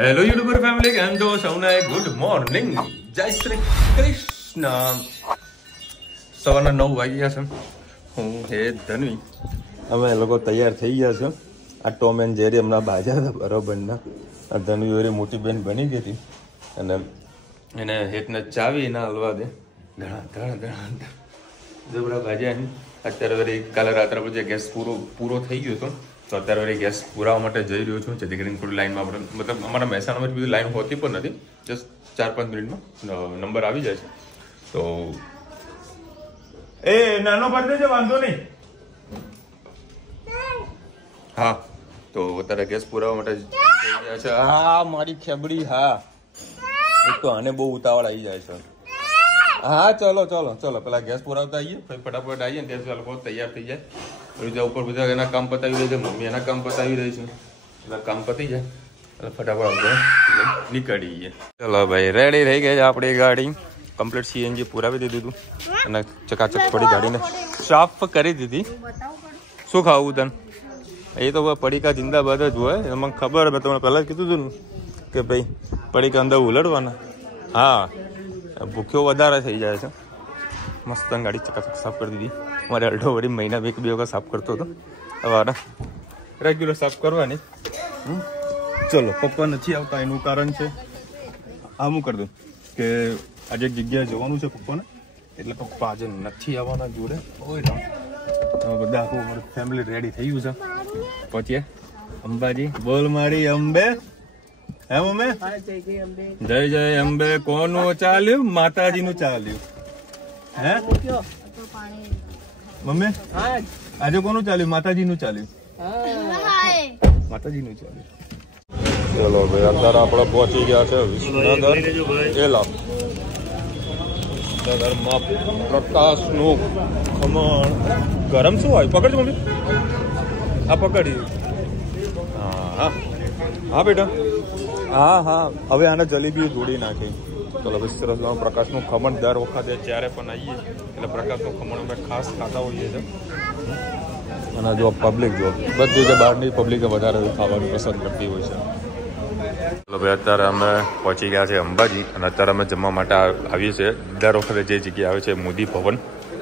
Hello YouTuber family, કેમ છો? સૌને ગુડ મોર્નિંગ, જય શ્રી કૃષ્ણ. સવારના 9 વાગી ગયા છે. હું હે ધનવી, અમે લોકો તૈયાર થઈ ગયા છે. આ ટોમ એન્ડ જેરી હમણાં બાજા હતા બરોબરના. આ ધનવી ઓરી મોટી બેન બની ગઈ હતી અને એને હેતને ચાવી ના હલવા દે. ધણા જબરા બાજા. અત્યારે વળી કાલે રાત્રે પછી ગેસ પૂરો થઈ ગયો હતો, તો અત્યારે વળી ગેસ પુરાવા માટે જઈ રહ્યો છું. જેથી કરીને થોડી લાઈનમાં આપણે મતલબ અમારા મહેસાણામાં બધી લાઈન હોતી પણ નથી, જસ્ટ 4-5 મિનિટમાં નંબર આવી જાય છે. તો એ નાનો પાડી દેજો, વાંધો નહીં. હા, તો અત્યારે ગેસ પુરાવા માટે જઈ રહ્યા છે. હા મારી ખેબડી. હા, એક તો આને બહુ ઉતાવળ આવી જાય છે. હા ચલો પેલા ગેસ પુરાવતા આવીએ, પછી ફટાફટ આવીએ ને ત્યાં લોકો તૈયાર થઈ જાય. બીજા ઉપર બધા એના કામ પતાવી રહી છે, મમ્મી એના કામ પતાવી રહી છે. એટલે કામ પતી જાય એટલે ફટાફટ નીકળીએ. ચલો ભાઈ, રેડી થઈ ગઈ છે આપણી ગાડી. કમ્પ્લીટ સીએનજી પુરાવી દીધું હતું અને ચકાચક થોડી ગાડીને સાફ કરી દીધી. શું ખાવું તને? એ તો પડીકા જિંદાબાદ જ હોય. મને ખબર, મેં તમને પહેલાં જ કીધું હતું ને કે ભાઈ પડીકા અંદર ઉલડવાના. હા, ભૂખ્યો વધારે થઈ જાય છે. મસ્ત ગાડી ચકાચક સાફ કરી દીધી. મારે અડધો વળી મહિના 1-2 વખત સાફ કરતો હતો, હવે રેગ્યુલર સાફ કરવાની. ચલો, પપ્પા નથી આવતા એનું કારણ છે આ હું કરી દઉં કે આજે એક જગ્યાએ જવાનું છે પપ્પાને, એટલે પપ્પા આજે નથી આવવાના જોડે. બધા આખું ફેમિલી રેડી થઈ ગયું છે. પહોંચીએ અંબાજી. બોલ મારી અંબે. હે મમ્મી? જય જય અંબે. કોનું ચાલ્યું? માતાજીનું ચાલ્યું. હે મમ્મી, આજે કોનું ચાલ્યું? માતાજીનું ચાલ્યું. માતાજીનું ચાલ્યું. ચલો ભાઈ, અત્યારે આપણે પહોંચી ગયા છે વિસનગર. વિસનગરમાં પ્રકાશનું ખમણ ગરમ શું હોય? પકડજો મમ્મી. આ પકડ્યું. હા હા બેટા. હા, હવે આને જલેબી જોડી નાખી. ચલો ભાઈ, સરસ પ્રકાશનું ખમણ દર વખતે જ્યારે પણ આવીએ એટલે પ્રકાશનું ખમણ અમે ખાસ ખાતા હોઈએ છીએ. અને જો પબ્લિક જો બધી જે બહારની પબ્લિક વધારે ખાવાનું પસંદ કરતી હોય છે. ચલો ભાઈ, અત્યારે અમે પહોંચી ગયા છે અંબાજી અને અત્યારે અમે જમવા માટે આવીએ છીએ. દર વખતે જે જગ્યા આવે છે મોદી ભવન,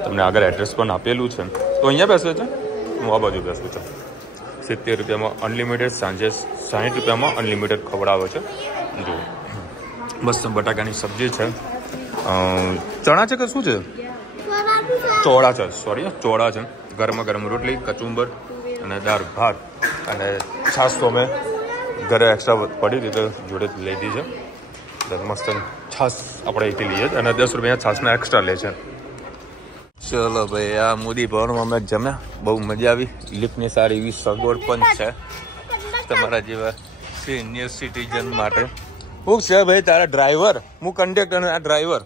તમને આગળ એડ્રેસ પણ આપેલું છે. તો અહીંયા બેસે છે, હું આ બાજુ બેસું છું. 70 રૂપિયામાં અનલિમિટેડ, સાંજે 60 રૂપિયામાં અનલિમિટેડ ખવડાવે છે. જો મસ્ત બટાકાની સબ્જી છે. ચણા છે કે શું છે? ચોળા છે, સોરી ચોળા છે. ગરમા ગરમ રોટલી, કચુંબર અને દાળ ભાત અને છાશ તો અમે ઘરે એક્સ્ટ્રા પડી હતી તો જોડે લીધી છે. મસ્ત છાશ આપણે અહીંથી લઈએ અને 10 રૂપિયા છાશના એક્સ્ટ્રા લે છે. ચલો ભાઈ, આ મોદી ભવનમાં અમે જમ્યા, બહુ મજા આવી. લિફ્ટની સારી એવી સગવડ પણ છે તમારા જેવા સિનિયર સિટીઝન માટે. હું છે ભાઈ તારા ડ્રાઈવર? હું કંડક્ટર અને આ ડ્રાઈવર.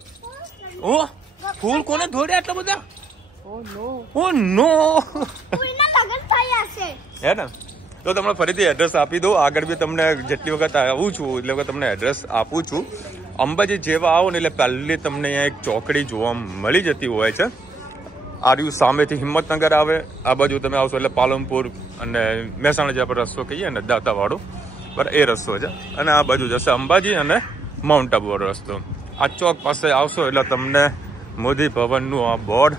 હું ફૂલ કોને ધોડે આટલા બધા? ઓ નો, હે ને? તો તમને ફરીથી એડ્રેસ આપી દઉં. આગળ બી તમને જેટલી વખત આવું છું એટલે વખત તમને એડ્રેસ આપું છું. અંબાજી જેવા આવો ને એટલે પહેલી તમને અહીંયા એક ચોકડી જોવા મળી જતી હોય છે. આર્યુ સામેથી હિંમતનગર આવે, આ બાજુ તમે આવશો એટલે પાલનપુર અને મહેસાણા જે આપણે રસ્તો કહીએ ને દાતાવાળો, બરાબર એ રસ્તો છે. અને આ બાજુ જશે અંબાજી અને માઉન્ટ આબુ રસ્તો. આ ચોક પાસે આવશો એટલે તમને મોદી ભવનનું આ બોર્ડ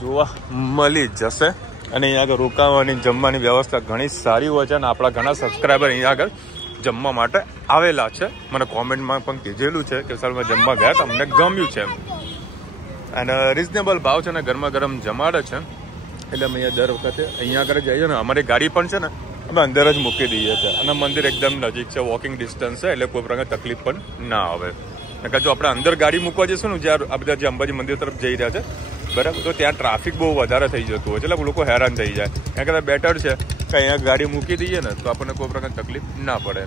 જોવા મળી જશે. અને અહીંયા આગળ રોકાવાની જમવાની વ્યવસ્થા ઘણી સારી હોય છે અને આપણા ઘણા સબસ્ક્રાઈબર અહીંયા આગળ જમવા માટે આવેલા છે. મને કોમેન્ટમાં પણ કીધેલું છે કે સર મેં જમવા ગયા તો અમને ગમ્યું છે અને રિઝનેબલ ભાવ છે અને ગરમા ગરમ જમાડે છે. એટલે અમે અહીંયા દર વખતે અહીંયા આગળ જઈએ ને, અમારી ગાડી પણ છે ને અમે અંદર જ મૂકી દઈએ છીએ અને મંદિર એકદમ નજીક છે, વોકિંગ ડિસ્ટન્સ છે, એટલે કોઈ પ્રકારની તકલીફ પણ ના આવે. જો આપણે અંદર ગાડી મૂકવા જઈશું ને, જ્યાં આ બધા જે અંબાજી મંદિર તરફ જઈ રહ્યા છે બરાબર, તો ત્યાં ટ્રાફિક બહુ વધારે થઈ જતું હોય છે એટલે લોકો હેરાન થઈ જાય. કારણ કે બેટર છે કે અહીંયા ગાડી મૂકી દઈએ ને તો આપણને કોઈ પ્રકારની તકલીફ ના પડે.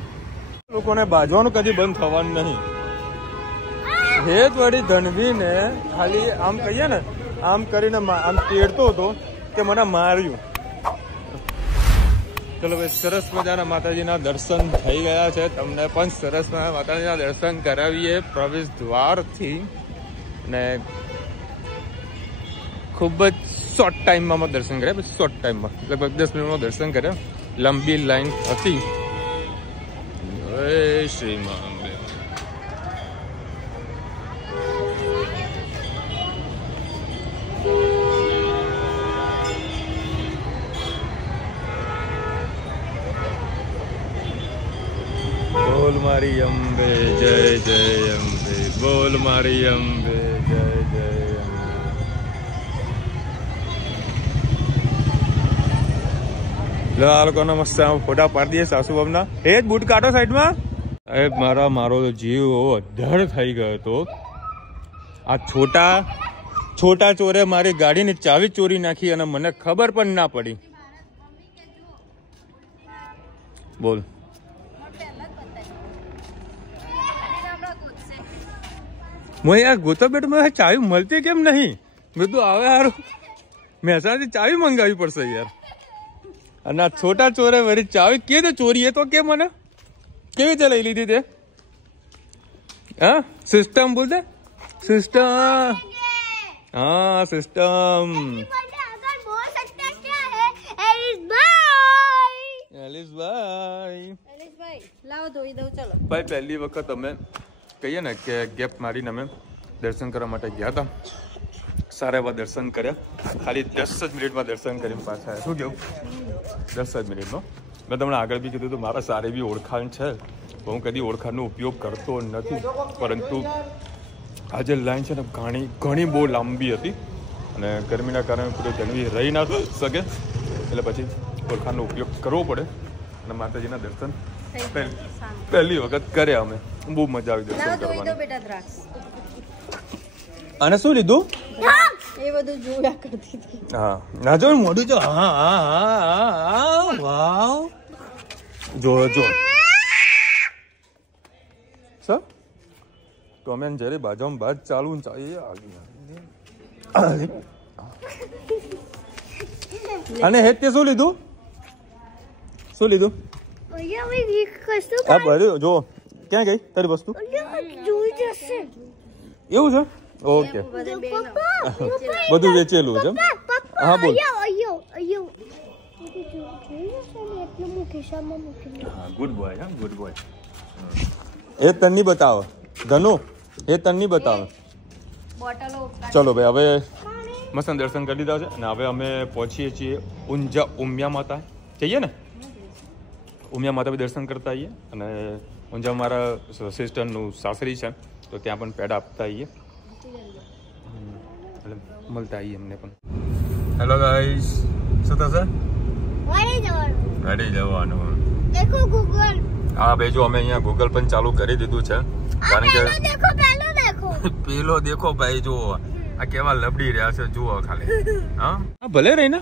લોકોને બાજવાનું કદી બંધ થવાનું નહીં. હેત વળી ધનવીને ખાલી આમ કહીએ ને, આમ કરીને આમ તેડતો હતો કે મને માર્યું. ચલો ભાઈ, સરસ મજાના માતાજીના દર્શન થઈ ગયા છે. તમને પણ સરસ મજાના માતાજીના દર્શન કરાવીએ પ્રવેશ દ્વારથી. અને ખૂબ જ શોર્ટ ટાઈમમાં દર્શન કર્યા, પછી શોર્ટ ટાઈમમાં લગભગ 10 મિનિટમાં દર્શન કર્યા. લંબી લાઈન હતી જય શ્રી અંબે. બોલ મારી અંબે જય જય અંબે, બોલ મારી અંબે જય જય અંબે. લો આ લોકોના મસ્ત ફોટા પાડી દઈએ સાસુ બાપના. એ જ બૂટ કાઢો સાઈડમાં. એ મારો જીવ અધર થઈ ગયો હતો. આ છોટા ચોરે મારી ગાડીની ચાવી ચોરી નાખી અને મને ખબર પણ ના પડી. બોલ. હું યાર ગોતો બેઠો મેં ચાવી મળતી કેમ નહીં? મેં તો આવે સારું મહેસાણાથી ચાવી મંગાવી પડશે યાર. અને આ છોટા ચોરે વળી ચાવી કે તો ચોરી તો કે મને કેવી રીતે લઈ લીધી તે? હા સિસ્ટમ બોલતે સિસ્ટમ. हाँ सिस्टम. એલિસ ભાઈ લાવો ધોઈ દઉં. ચલો ભાઈ, પહેલી વખત અમે કહીએ ને કે ગેપ મારીને અમે દર્શન કરવા માટે ગયા હતા. સારા એવા દર્શન કર્યા. ખાલી 10 જ મિનિટમાં દર્શન કરીને પાછા આવ્યા. શું કેવું? 10 જ મિનિટમાં. મેં તમને આગળ બી કીધું હતું મારા સારી એવી ઓળખાણ છે. હું કદી ઓળખાણનો ઉપયોગ કરતો નથી, પરંતુ આ જે લાઈન છે ને ઘણી બહુ લાંબી હતી અને ગરમીના કારણે પૂરી જણવી રહી ના શકે, એટલે પછી ઓળખાણનો ઉપયોગ કરવો પડે. અને માતાજીના દર્શન પહેલી વખત કર્યા અમે. બહુ મજા આવી દર્શન કરવાની. અને શું લીધું? એ બધું જોયા કરતી હતી. હા ના જો મોઢું જો. હા હા હા હા વાવ જો સર તો અમે જયારે બાજુમાં બાદ ચાલુ અને હે તે શું લીધું? હા ભર્યું જો. ક્યાં ગઈ તારી વસ્તુ? એવું છે? ઓકે બધું વેચેલું છે. હા બોલ. Good boy. હા ગુડ બોય. એ તન્ની બતાવો ધનુ, એ તન્ની બતાવો. ચલો ભાઈ હવે મસ્ત દર્શન કરી દીધા છે અને હવે અમે પહોંચીએ છીએ ઊંઝા ઉમિયા માતા. જઈએ ને ઉમિયા માતા બી દર્શન કરતા આવીએ. અને ઊંઝા મારા સિસ્ટરનું સાસરી છે તો ત્યાં પણ પેડા આપતા આવીએ, એટલે મળતા આવીએ એમને પણ. હેલો ગાઈસ, શું થશે? રેડી જવાનું. હા ભાઈ જો અમે અહીંયા ગૂગલ પણ ચાલુ કરી દીધું છે, કારણ કે પેલો દેખો ભાઈ જુઓ આ કેવા લબડી રહ્યા છે જુઓ ખાલી. હા ભલે રહી ને.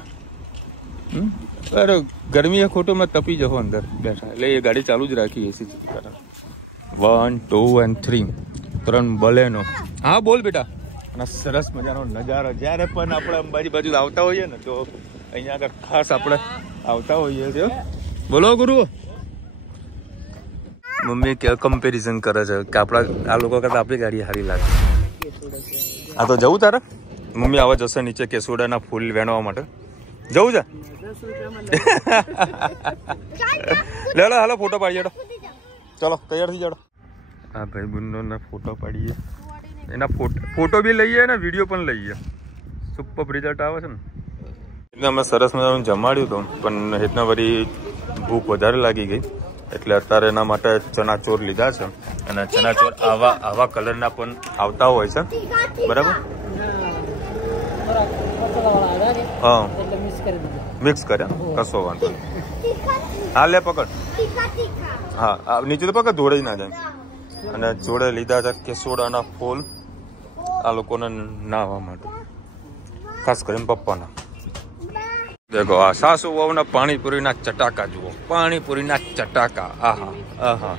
અરે ગરમી ખોટું માં તપી જવો અંદર બેઠા, એટલે એ ગાડી ચાલુ જ રાખી એસી. 1 2 and 3 ત્રણ બલેનો. હા બોલ બેટા. અને સરસ મજાનો નજારો જ્યારે પણ આપણે અંબાજી બાજુ આવતા હોઈએ ને તો અહીંયા આગળ ખાસ આપણે આવતા હોઈએ છીએ. બોલો ગુરુ. મમ્મી કે કમ્પેરિઝન કરે છે કે આપણા આ લોકો કરતા આપણી ગાડી સારી લાગે. હા તો જવું તારે? મમ્મી આવા જશે નીચે કેસોડાના ફૂલ વેણવા માટે. જવું છે? લે હાલો ફોટો પાડીએ. ચલો તૈયાર થઈ જાડો. હા ભાઈ બંને ફોટો પાડીએ. એના ફોટો બી લઈએ ને વિડીયો પણ લઈએ. સુપર રિઝલ્ટ આવે છે ને. એટલે અમે સરસ મજાનું જમાડ્યું હતું, પણ એટલા વળી ભૂખ વધારે લાગી ગઈ એટલે અત્યારે એના માટે ચણાચોર લીધા છે. અને ચણાચોર આવા કલરના પણ આવતા હોય છે, બરાબર? હા મિક્સ કર્યા, કશો વાંધો નહીં. હા લે પકડ. હા નીચે તો પકડ, ધોળે ના જાય. અને જોડે લીધા છે કેસોડાના ફૂલ આ લોકોને નાહવા માટે, ખાસ કરીને પપ્પાના. દેખો આ સાસુ વહુના પાણીપુરીના ચટાકા જુઓ, પાણીપુરીના ચટાકા. આહા આહા.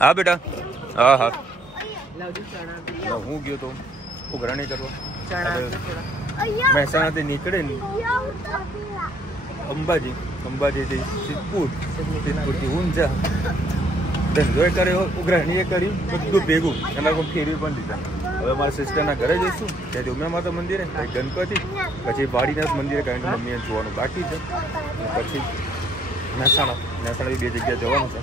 હા બેટા. હા હા હું ગયો તો ઉઘરાણી કરવા મહેસાણાથી નીકળે ને અંબાજીથી સિદ્ધપુરથી ઊંઝા ધંધો કર્યો, ઉઘરાણી એ કર્યું, બધું ભેગું એના કોઈ ફેરવી પણ દીધા. હવે મારા સિસ્ટરના ઘરે જઈશું, ત્યાંથી ઉમિયા માતા મંદિરે, ગણપતિ, પછી વાડીનાથ મંદિરે, કારણ કે મમ્મીએ જોવાનું બાકી છે, પછી મહેસાણા મહેસાણા બે જગ્યા જવાનું છે,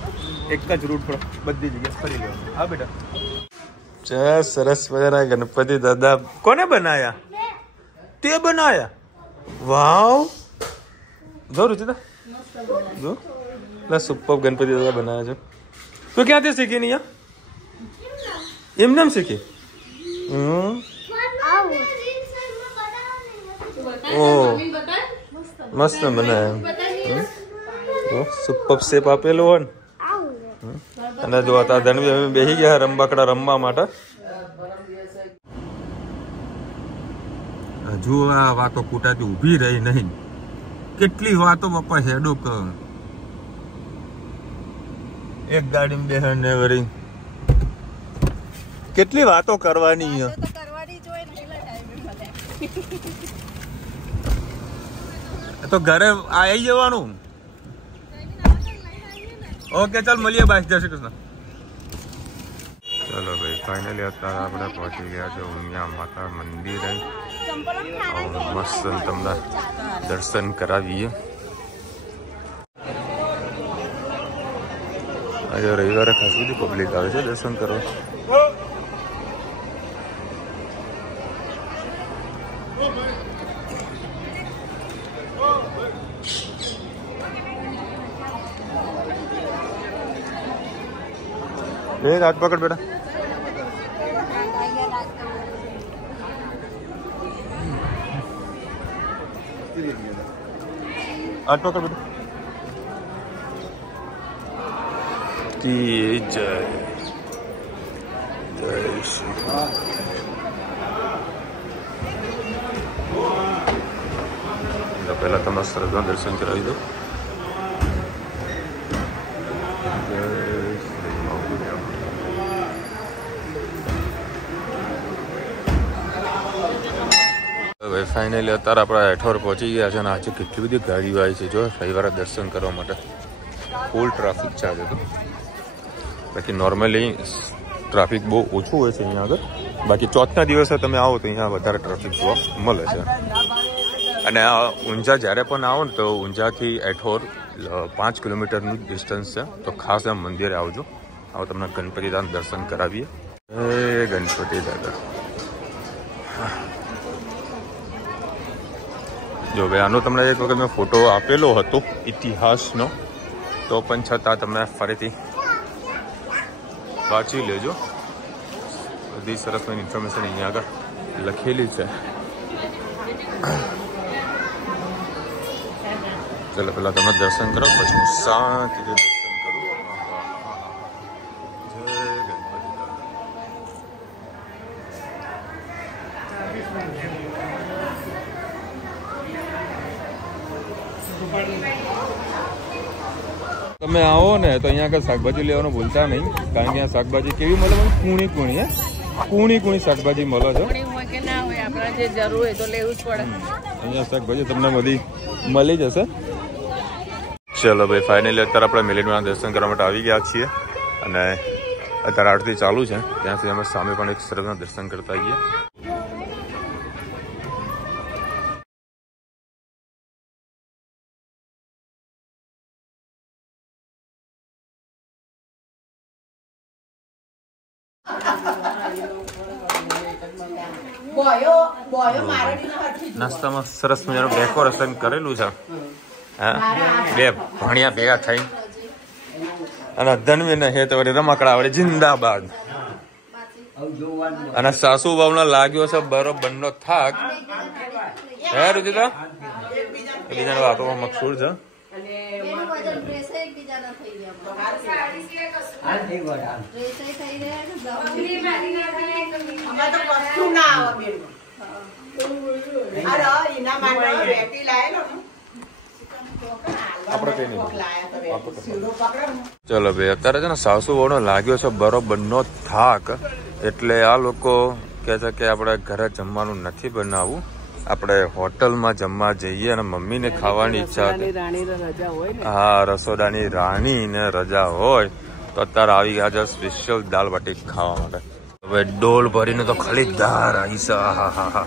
એક જ રૂટ પર બધી જગ્યા ફરી લેવાનું. હા બેટા. સરસ મજાના ગણપતિ દાદા કોને બનાયા? તે બનાયા? વાવ. જો રુચિતા જો સુપર ગણપતિ દાદા બનાવ્યા છે. તું ક્યાંથી શીખી ને? એમ નામ શીખી? મસ્ત બનાવ્યા. સુપર શેપ આપેલો હોય ને. અને જો આ ધનવી અમે બેસી ગયા રમબાકડા રમવા માટે. હજુ આ વાતો કુટાતી ઊભી રહી નહીં. કેટલી વાતો બાપા હેડો કર. એક ગાડીમાં બેહણ ને વળી કેટલી વાતો કરવાની. તો ઘરે આવી જવાનું. ઓકે ચાલ મળીએ. બાય. જય શ્રી કૃષ્ણ. ચલો ભાઈ ફાઇનલી અત્યારે આપણે પહોંચી ગયા છે ઉમિયા માતા મંદિરે. મસ્ત તમને દર્શન કરાવીએ. આજે રવિવારે ખાસ બધી પબ્લિક આવે છે દર્શન કરવા. હાથ પકડ બેટા. હાથ પકડ બેટા. જય શ્રી પહેલા તમારા શ્રદ્ધા દર્શન કરાવી દો. ફાઇનલી અત્યારે આપણે હેઠોર પહોંચી ગયા છે અને આજે કેટલી બધી ગાડીઓ આવી છે. જો રવિવારે દર્શન કરવા માટે ફૂલ ટ્રાફિક છે આજે તો. બાકી નોર્મલી ટ્રાફિક બહુ ઓછું હોય છે અહીંયા આગળ. બાકી ચોથના દિવસે તમે આવો તો અહીંયા વધારે ટ્રાફિક જોવા મળે છે. અને આ ઊંઝા જ્યારે પણ આવો ને તો ઊંઝાથી હેઠોર 5 કિલોમીટરનું ડિસ્ટન્સ છે. તો ખાસ આમ મંદિરે આવજો. આવો તમને ગણપતિ દાદાના દર્શન કરાવીએ. હે ગણપતિ દાદા. જો ભાઈ આનો તમને એક વખત મેં ફોટો આપેલો હતો ઇતિહાસનો, તો પણ છતાં તમે ફરીથી વાંચી લેજો. બધી સરસ ઇન્ફોર્મેશન અહીંયા આગળ લખેલી છે. ચાલો પહેલાં તમે દર્શન કરો, પછી હું શાંતિથી દર્શન કરું. જય ગણપતિ તમે આવો ને તો અહીંયા આગળ શાકભાજી લેવાનું ભૂલતા નહીં, કારણ કે આ શાકભાજી કેવી મળે? કુણી કુણી. હે કુણી શાકભાજી મળે છે. અહીંયા શાકભાજી તમને બધી મળી જશે. ચલો ભાઈ ફાઇનલી અત્યારે આપણે મિલિટમાં દર્શન કરવા માટે આવી ગયા છીએ અને અત્યારે આરતી ચાલુ છે. ત્યાંથી અમે સામે પણ એક સરસના દર્શન કરતા આવીએ. નાસ્તામાં સરસ મજાનું ડેકોરેશન કરેલું છે. હા, બે ભણિયા ભેગા થઈ અને ધનવીને હે તો રમકડા વડે જિંદાબાદ. અને સાસુ બાવનો લાગ્યો છે બરોબરનો થાક. હે રુચિતા? બીજાને વાતોમાં મકસૂર છે. ચલો ભાઈ અત્યારે છે ને સાસુ વહુનો લાગ્યો છે બરોબરનો થાક. એટલે આ લોકો કહે છે કે આપણે ઘરે જમવાનું નથી બનાવવું, આપણે હોટલમાં જમવા જઈએ. અને મમ્મીને ખાવાની ઈચ્છા હતી. હા, રસોડાની રાણી ને રજા હોય તો અત્યારે આવી ગયા છે સ્પેશિયલ દાલ બાટી ખાવા માટે. હવે ડોલ ભરીને તો ખાલી દાળ આવી છે. હા હા હા.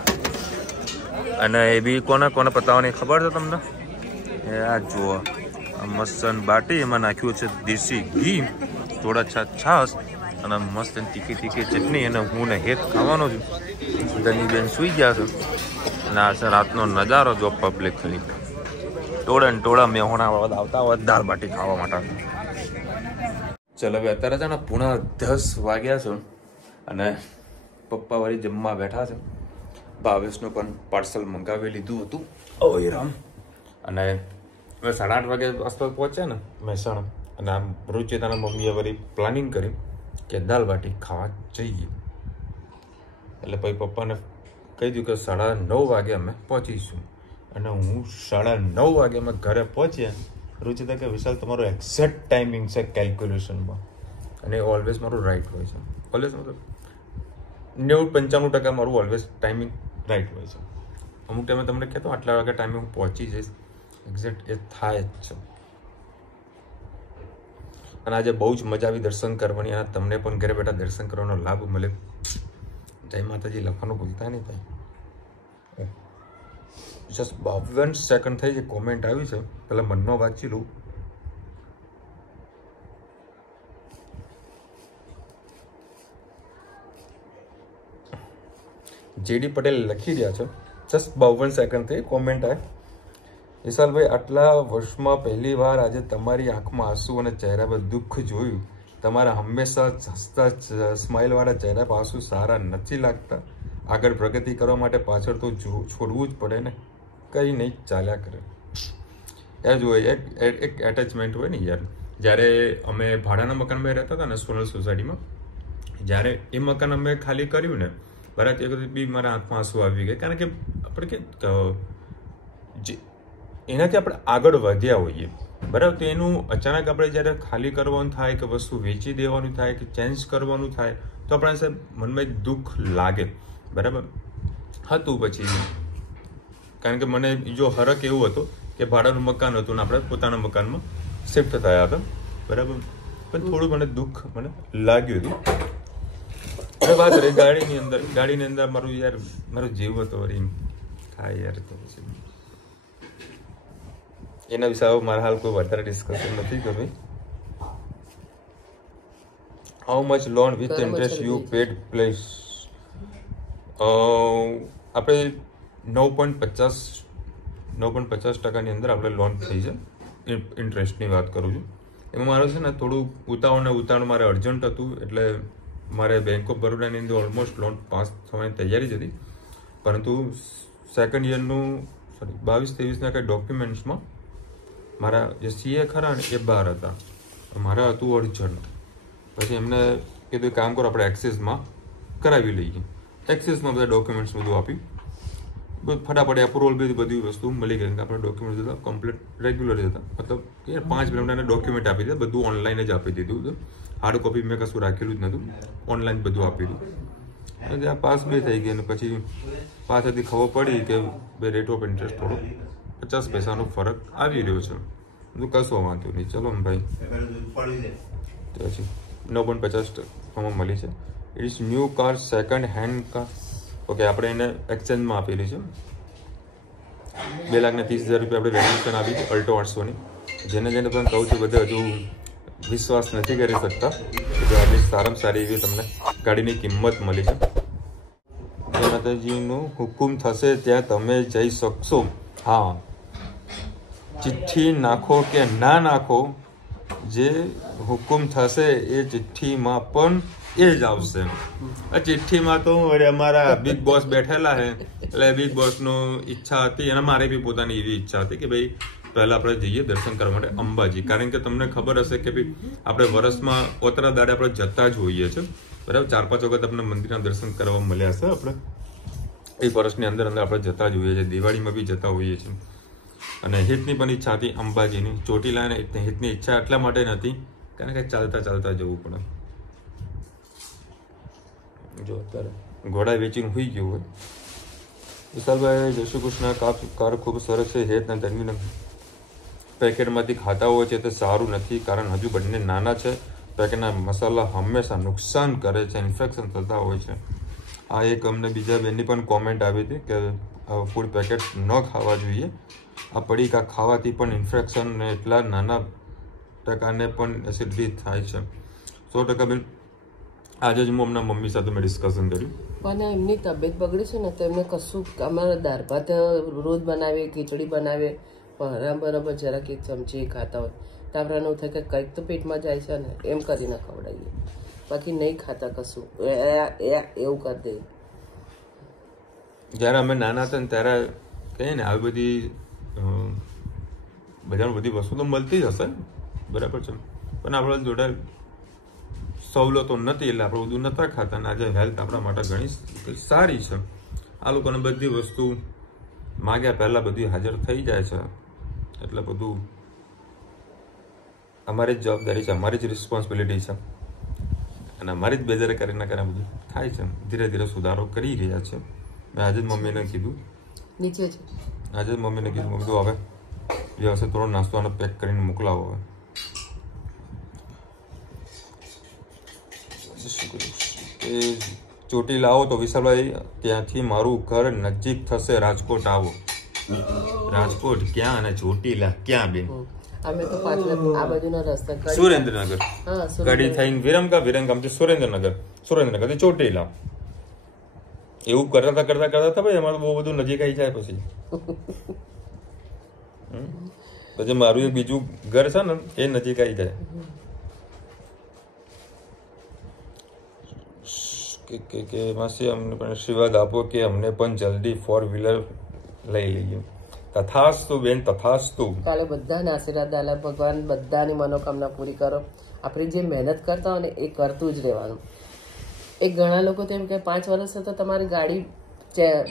અને એ બી કોને કોને પતાવવાની ખબર છે તમને? એ આ જુઓ, મસ્ત બાટી, એમાં નાખ્યું છે દેશી ઘી, થોડા છાશ અને મસ્ત તીખી ચટણી. અને હું ને હેત ખાવાનો છું. ધનીબેન સૂઈ ગયા છે અને આ છે રાતનો નજારો. જો પબ્લિક ખાલી ટોળા મેહોણા આવતા હોય દાળ બાટી ખાવા માટે. ચલો હવે અત્યારે છે ને 9:30 વાગ્યા છે અને પપ્પા વળી જમવા બેઠા છે. ભાવેશનું પણ પાર્સલ મંગાવી લીધું હતું. ઓય રામ. અને હવે 8:30 વાગે આસપાસ પહોંચ્યા ને મહેસાણા. અને આમ રૂચિતાના મમ્મીએ વળી પ્લાનિંગ કરી કે દાળ બાટી ખાવા જઈએ. એટલે પછી પપ્પાને કહી દીધું કે 9:30 વાગે અમે પહોંચીશું. અને હું 9:30 વાગે અમે ઘરે પહોંચ્યા. રૂચિતા કે વિશાલ તમારો એક્ઝેક્ટ ટાઈમિંગ છે કેલ્ક્યુલેશનમાં, અને ઓલવેઝ મારું રાઈટ હોય છે. ઓલવેઝ મતલબ 90-95% મારું ઓલવેઝ ટાઈમિંગ રાઈટ હોય છે. અમુક ટાઈમે તમને કહેતો આટલા વાગે ટાઈમે હું પહોંચી જઈશ, એક્ઝેક્ટ એ થાય જ છે. અને આજે બહુ જ મજા આવી દર્શન કરવાની. અને તમને પણ ઘરે બેઠા દર્શન કરવાનો લાભ મળે. જય માતાજી લખવાનું ભૂલતા નહીં ભાઈ. જસ્ટ 52 સેકન્ડ થઈ છે. કોમેન્ટ આવી છે, પેલા મનમાં વાંચી લઉં. જેડી પટેલ લખી રહ્યા છે. જસ્ટ 52 સેકન્ડ થઈ કોમેન્ટ આવે. વિશાલભાઈ, આટલા વર્ષમાં પહેલી વાર આજે તમારી આંખમાં આંસુ અને ચહેરા પર દુઃખ જોયું. તમારા હંમેશા હસતા સ્માઇલ વાળા ચહેરા પર આંસુ સારા નથી લાગતા. આગળ પ્રગતિ કરવા માટે પાછળ તો છોડવું જ પડે ને, કંઈ નહીં ચાલ્યા કરે. યાર જુઓ, એક એટેચમેન્ટ હોય ને યાર. જ્યારે અમે ભાડાના મકાનમાં રહેતા હતા ને સોનલ સોસાયટીમાં, જ્યારે એ મકાન અમે ખાલી કર્યું ને બરાબર, તે બી મારા આંખમાં આંસુ આવી ગયા. કારણ કે આપણે કે એનાથી આપણે આગળ વધ્યા હોઈએ બરાબર. તો એનું અચાનક આપણે જ્યારે ખાલી કરવાનું થાય કે વસ્તુ વેચી દેવાનું થાય કે ચેન્જ કરવાનું થાય તો આપણા સાહેબ મનમાં એક દુઃખ લાગે બરાબર. હતું પછી કારણ કે મને જો હરખ એવું હતો કે ભાડાનું મકાન હતું ને આપણે પોતાના મકાનમાં શિફ્ટ થયા હતા બરાબર. પણ થોડું મને દુઃખ મને લાગ્યું હતું. અને વાત રહી ગાડીની અંદર મારું યાર મારો જીવ હતો વળી થાય યાર. તો પછી એના વિશે મારા હાલ કોઈ વધારે ડિસ્કશન નથી કરવી. How much loan with interest you paid place? આપણે 9.50% અંદર આપણે લોન થઈ છે. ઇન્ટરેસ્ટની વાત કરું છું. એમાં મારે છે ને થોડું ઉતાવળ મારે અર્જન્ટ હતું. એટલે મારે બેંક ઓફ બરોડાની અંદર ઓલમોસ્ટ લોન પાસ થવાની તૈયારી જ હતી. પરંતુ સેકન્ડ યરનું 22-23ના કંઈ ડોક્યુમેન્ટ્સમાં મારા જે સીએ ખરા ને એ બહાર હતા. મારા હતું અર્જન્ટ. પછી એમને કીધું કામ કરો આપણે એક્સિસમાં કરાવી લઈએ. એક્સિસમાં બધા ડોક્યુમેન્ટ્સ બધું આપ્યું. ફટાફટ એપ્રુવલ બધી વસ્તુ મળી ગઈ. આપણે ડોક્યુમેન્ટ હતા કમ્પ્લીટ રેગ્યુલર હતા. મતલબ કે 5 મિનિટના ડોક્યુમેન્ટ આપી દીધા. બધું ઓનલાઈન જ આપી દીધું હતું. હાર્ડ કોપી મેં કશું રાખેલું જ નહોતું. ઓનલાઈન બધું આપી દીધું. અને ત્યાં પાસ બી થઈ ગઈ. અને પછી પાસેથી ખબર પડી કે રેટ ઓફ ઇન્ટરેસ્ટ થોડો 50 પૈસાનો ફરક આવી રહ્યો છે. બધું કશો વાંધો નહીં, ચલો ને ભાઈ. પછી 9.50% મળી છે. It is new car, second hand car. Okay, આપણે એને એક્સચેન્જમાં આપેલી છે. 2,30,000 રૂપિયા આપણે વેલ્યુશન આપી છે અલ્ટો 800ની. જેને પણ કહું છું બધા હજુ વિશ્વાસ નથી કરી શકતા કે આટલી સારામાં સારી એવી તમને ગાડીની કિંમત મળી છે. જય માતાજીનું હુકુમ થશે ત્યાં તમે જઈ શકશો. હા, ચિઠ્ઠી નાખો કે ના નાખો, જે હુકુમ થશે એ ચિઠ્ઠીમાં પણ એ જ આવશે. આ ચિઠ્ઠીમાં તો અમારા બિગ બોસ બેઠેલા છે એટલે બિગ બોસનો ઈચ્છા હતી અને મારે બી પોતાની એવી ઈચ્છા હતી કે ભાઈ પહેલા આપણે જઈએ દર્શન કરવા માટે અંબાજી. કારણ કે તમને ખબર હશે કે ભાઈ આપણે વર્ષમાં ઓતરા દાડે આપણે જતા જ હોઈએ છીએ બરાબર. 4-5 વખત આપણે મંદિરના દર્શન કરવા મળ્યા છે. આપણે એ વર્ષની અંદર આપણે જતા જ હોઈએ છીએ. દિવાળીમાં બી જતા હોઈએ છીએ. અને હિતની પણ ઈચ્છા હતી અંબાજીની. ચોટીલા અને હિતની ઈચ્છા એટલા માટે નથી કારણ કે ચાલતા જવું પડે. જો અત્યારે ઘોડા વેચીને હોઈ ગયું હોય. વિશાલભાઈ જય શ્રી કૃષ્ણ. કાર ખૂબ સરસ છે. હેત અને ધર્મીના પેકેટમાંથી ખાતા હોય છે તે સારું નથી કારણ હજુ બંને નાના છે. પેકેટના મસાલા હંમેશા નુકસાન કરે છે, ઇન્ફેક્શન થતા હોય છે. આ એક અમને બીજા બેનની પણ કોમેન્ટ આવી હતી કે ફૂડ પેકેટ ન ખાવા જોઈએ આ પડીકા ખાવાથી પણ ઇન્ફેક્શન ને એટલા નાના ટકાને પણ એસિડિટી થાય છે. 100% બેન. આજે જ હું હમણાં મમ્મી સાથે મેં ડિસ્કશન કર્યું. પણ એમની તબિયત બગડી છે ને તો એમને કશું અમારા દાળ ભાત રોજ બનાવીએ, ખીચડી બનાવીએ, પણ બરાબર જરાક એક ચમચી ખાતા હોય તો આપણે એવું થાય કે કંઈક તો પેટમાં જાય છે ને એમ કરીને ખવડાવીએ, બાકી નહીં ખાતા કશું એવું કરી દઈએ. જ્યારે અમે નાના હતા ને ત્યારે કહીએ ને આવી બધી બજારમાં બધી વસ્તુ તો મળતી જ હશે બરાબર છે, પણ આપણા જોડે સવલતો નથી એટલે આપણે બધું નતા ખાતા. અને આજે હેલ્થ આપણા માટે ઘણી સારી છે. આ લોકોને બધી વસ્તુ માગ્યા પહેલાં બધી હાજર થઈ જાય છે, એટલે બધું અમારી જ જવાબદારી છે, અમારી જ રિસ્પોન્સિબિલિટી છે, અને અમારી જ બેદરકારીના કારણે બધું થાય છે. ધીરે ધીરે સુધારો કરી રહ્યા છે. મેં આજે જ મમ્મીને કીધું, નીચે છે આજે જ મમ્મીને કીધું, મમ્મી તો હવે જે હશે થોડો નાસ્તો આનો પેક કરીને મોકલાવો. હવે ચોટીલા આવો તો વિશાલભાઈ ત્યાંથી મારું ઘર નજીક થશે. રાજકોટ આવો. રાજકોટ ક્યાં અને ચોટીલા ક્યાં બેન? અમે તો પાછળ આ બાજુના રસ્તા સુરેન્દ્રનગર ગાડી થઈને વિરમગામથી સુરેન્દ્રનગરથી ચોટીલા એવું કરતા કરતા ભાઈ અમારું બહુ બધું નજીક આવી જાય. પછી મારું એક બીજું ઘર છે ને એ નજીક આવી જાય. કે માસી અમને પણ આશીર્વાદ આપો કે અમને પણ જલ્દી 4-વ્હીલર લઈ લઈએ. તથાસ્તુ બેન, તથાસ્તુ. કાલે બધાને આશીર્વાદ આલે ભગવાન, બધાની મનોકામના પૂરી કરો. આપણે જે મહેનત કરતા હોય ને એ કરતું જ રહેવાનું. એક ઘણા લોકો તો એમ કે 5 વર્ષ તો તમારી ગાડી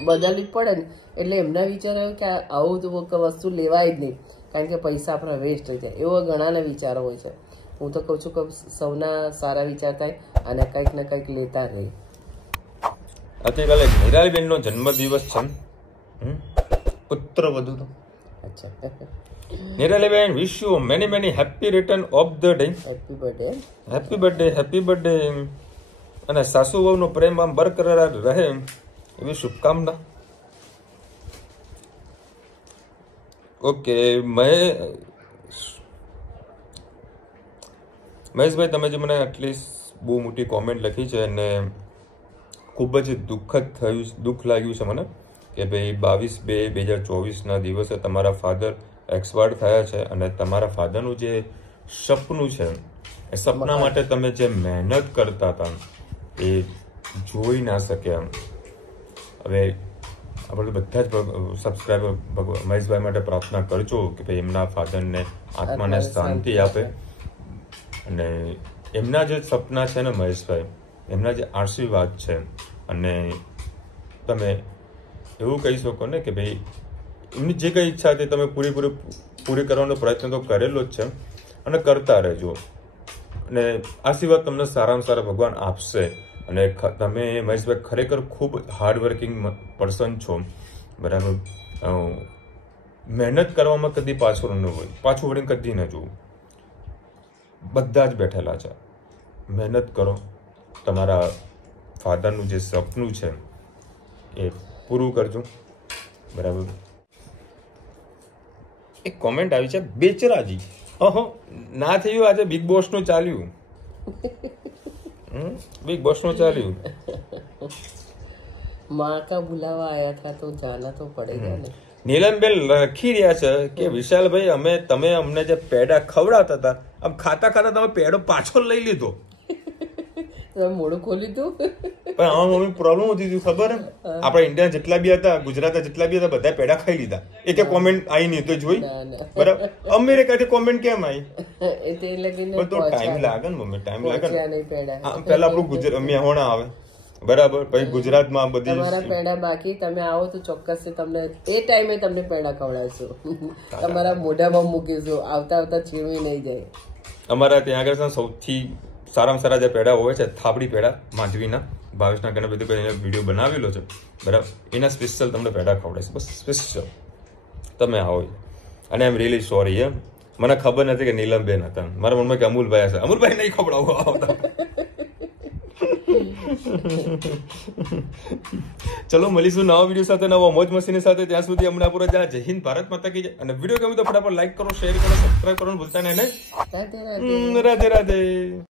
બદલવી પડે ને એટલે એમના વિચાર આવ્યો કે આવું તો વસ્તુ લેવાય જ નહીં, કારણ કે પૈસા આપણા વેસ્ટ થઈ જાય, એવો ઘણાના વિચારો હોય છે. હું તો કહું છું કે સૌના સારા વિચાર થાય અને કંઈક ને કંઈક લેતા રહે. આવતીકાલે નિરાલીબેનનો જન્મદિવસ છે, પુત્ર વધુ તો. અચ્છા, નિરાલીબેન, wish you many happy return of the day. Happy birthday. Happy birthday, happy birthday. અને સાસુ વહુનો પ્રેમ આમ બરકરાર રહે એવી શુભકામના. ઓકે મહેશભાઈ, તમે જે મને આટલી બહુ મોટી કોમેન્ટ લખી છે અને ખૂબ જ દુઃખ લાગ્યું છે મને કે ભાઈ 22/2/2024ના દિવસે તમારા ફાધર એક્સપાયર થયા છે અને તમારા ફાધરનું જે સપનું છે એ સપના માટે તમે જે મહેનત કરતા હતા એ જોઈ ના શક્યા. હવે આપણે બધા જ સબસ્ક્રાઈબર મહેશભાઈ માટે પ્રાર્થના કરજો કે ભાઈ એમના ફાધરને આત્માને શાંતિ આપે, અને એમના જે સપના છે ને મહેશભાઈ, એમના જે આશીર્વાદ છે, અને તમે એવું કહી શકો ને કે ભાઈ એમની જે કંઈ ઈચ્છા હતી તમે પૂરી કરવાનો પ્રયત્ન તો કરેલો જ છે અને કરતા રહેજો, અને આશીર્વાદ તમને સારામાં સારા ભગવાન આપશે. અને તમે મહેશભાઈ ખરેખર ખૂબ હાર્ડવર્કિંગ પર્સન છો, બરાબર. મહેનત કરવામાં કદી પાછું વળીને કદી ન જોવું. બધા જ બેઠેલા છે, મહેનત કરો, તમારા ફાધરનું જે સપનું છે એ પૂરું કરજો, બરાબર. એક કોમેન્ટ આવી છે, બેચરાજી ના થયું આજે બિગ બોસનું ચાલ્યું. બિગ બોસનું ચાલ્યું. माँ का बुलावा आया था तो जाना तो पड़ेगा ने. નીલમબેન લખી રહ્યા છે કે વિશાલભાઈ તમે અમને જે પેડા ખવડાવતા હતા, આમ ખાતા ખાતા તમે પેડો પાછો લઈ લીધો. મોડું ખોલી તું. પણ આમાં મમ્મી પ્રોબ્લેમ હતી તું ખબર? આપણા ઇન્ડિયા જેટલા બી હતા, ગુજરાત જેટલા બી હતા, બધા પેડા ખાઈ લીધા. એક કોમેન્ટ આવી નહીં તો જોઈ, બરાબર. અમેરિકાથી કોમેન્ટ કેમ આવી? તો ટાઈમ લાગે ને મમ્મી, ટાઈમ લાગે ને. પેલા આપણું ગુજરાત મેહોણા આવે, બરાબર, પછી ગુજરાતમાં બધી તમારા પેડા બાકી, તમે આવો તો ચોક્કસ તમને એ ટાઈમે તમને પેડા ખવડાવશું, તમારા મોઢામાં મૂકીશું, આવતા આવતા છીણવી નહીં જાય. અમારા ત્યાં આગળ સૌથી સારામાં સારા જે પેડા હોય છે થાબડી પેડા માંડવીના, ભાવેશના ઘણા બધું વિડીયો બનાવેલો છે, બરાબર. એના સ્પેશિયલ તમને પેડા ખવડાવીશ, બસ સ્પેશિયલ. તમે આવો. અને આઈ એમ રિયલી સોરી, મને ખબર નથી કે નીલમબેન હતા. મારા મનમાં કે અમૂલભાઈ હશે. અમૂલભાઈ નહીં ખવડાવો આવતા. ચલો મળીશું નવા વિડીયો સાથે, નવા મોજ મસ્તીની સાથે. ત્યાં સુધી હમણાં પૂરા જય હિન્દ, ભારત માતા કી જય. અને વિડીયો ગમે તો ફટાફટ લાઈક કરો, શેર કરો, સબસ્ક્રાઇબ કરવાનું ભૂલતા નહીં. રાધે રાધે. રાધે રાધે.